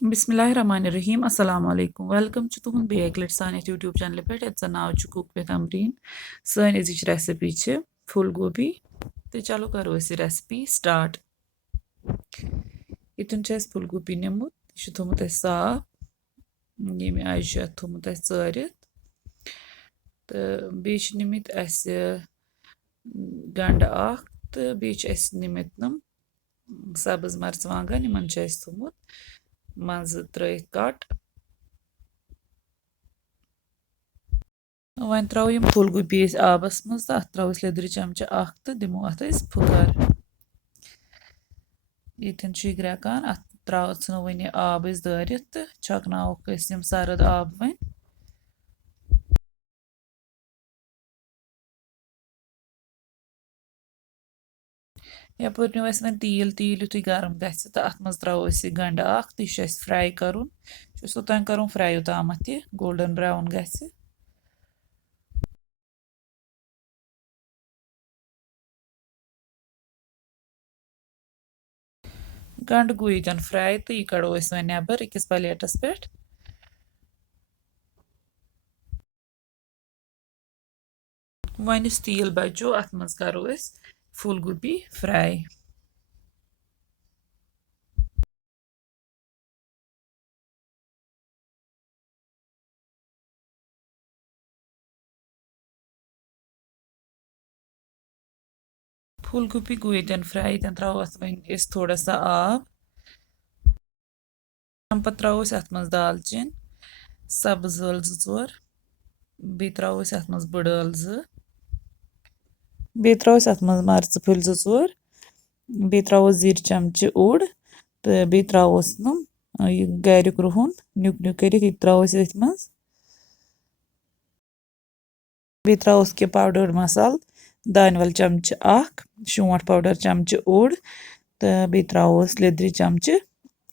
Bismillahirrahmanirrahim. Assalamu alaikum. Welcome to tuhun bek let san YouTube channel pet. It's a now cook with Amreen. San is each recipe che Phoolgobi. तो चलो करो इस recipe start इतन फुलगोबी निमुत यह थोमुत साफ ये आज थोमुत चरित तो बीच निमित गंड तो बीच निमित नम सब्ज मर्चवांगन इन थोमुत मज त्रयित कट वन त्रो यम फुलगोबी आबस मज तो अत त्रो लेदर चमचा तो दिमो अत फुकर यन ग्रेकान अत त्रो वन आब दारित तो छकनोक यम सर्द आब वन यपर नो वन तील तील युत गर्म ग तो अत मज त्रो गंड तो यह फ्राई कर ओतान कर फ्राई योताम यह गोल्डन ब्राउन ग गंड गो यन फ्राई तो यह कड़ो वन नबर अकिस प्लेटस पे वन तील बचो अत मज करो फूलगोबी फ्राई फूलगोबी गो यन फ्राई तन त्रो वन थोड़ा सा आब तम पे त्रो अत मज दालचीन सब्ज ٲl 2 बे त्रो अत मज बड़ ٲl 2 बे त्रो अत मज मर्च फुल 2 बे त्रो जीर चमच ओड तो बे त्रोस नम गरिक रुहन नुक नुक कर त्रोस अथ मज बे त्रोस के पाउडर मसाल दानवल चमच शोंठ पाउडर चमच ओड तो बे त्रोस लेदर चमच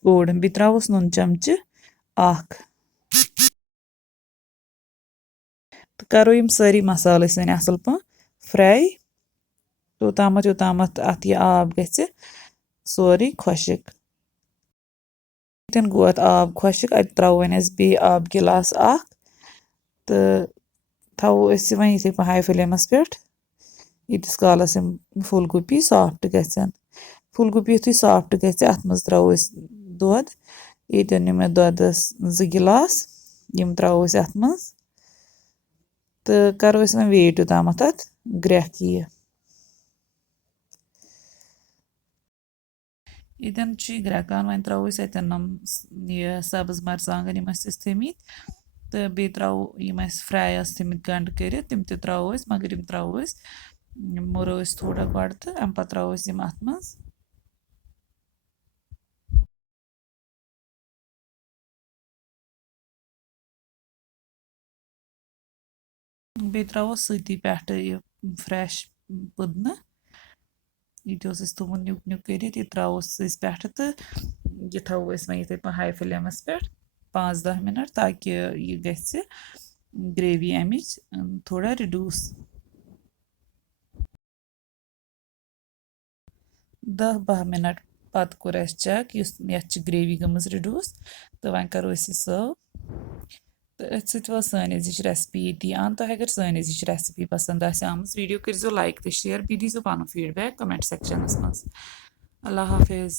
ओड बे त्रोस नुन चमच तो करो यम सारी मसाल वन असल पे फ्राई योतामत अत यह आब ग सोरे खुशक गो अत आब खुशक अत त्रो वन बे आब गिलास तो थो वन इथे हाई फ्लेमस पे यीस कालस फुलगोबी सॉफ्ट गन फुलगोबी युत सॉफ्ट ग अत मज त्रो दोद ये नी मे दोदस 2 गिलास यम त्रो अत मज तो करो वन वेट योताम अत ग्रेक यह यन ग्रेकान वन त्रो अतन नम यह सब्ज मर्चांगन यम थमित तो बे त्रो यम फ्राई थमित गंड कर तम त्रो मगर यम त्रो मुरो थोड़ा गड तो अम पे त्रो यम अत मज बे त्रो सती पे फ्रेश पुदन ये थोमुत नुक नुक कर त्रोस पे तो यह थो वन इथे हाई फ्लेमस पे 5-10 मिनट ताकि यह ग ग्रेवी अमिच थोड़ा रिड्यूस 10-12 मिनट पत कोर चेक ये ग्रेवी गमज रिड्यूस तो वन करो सर्व तो अथ वो सन रेसिपी ये अन तो अगर सन रेसिपी पसंद आम वीडियो कर लाइक तो शेयर भी दीजो पन फीडबैक कमेंट सेक्शनस मज अल्लाह हाफिज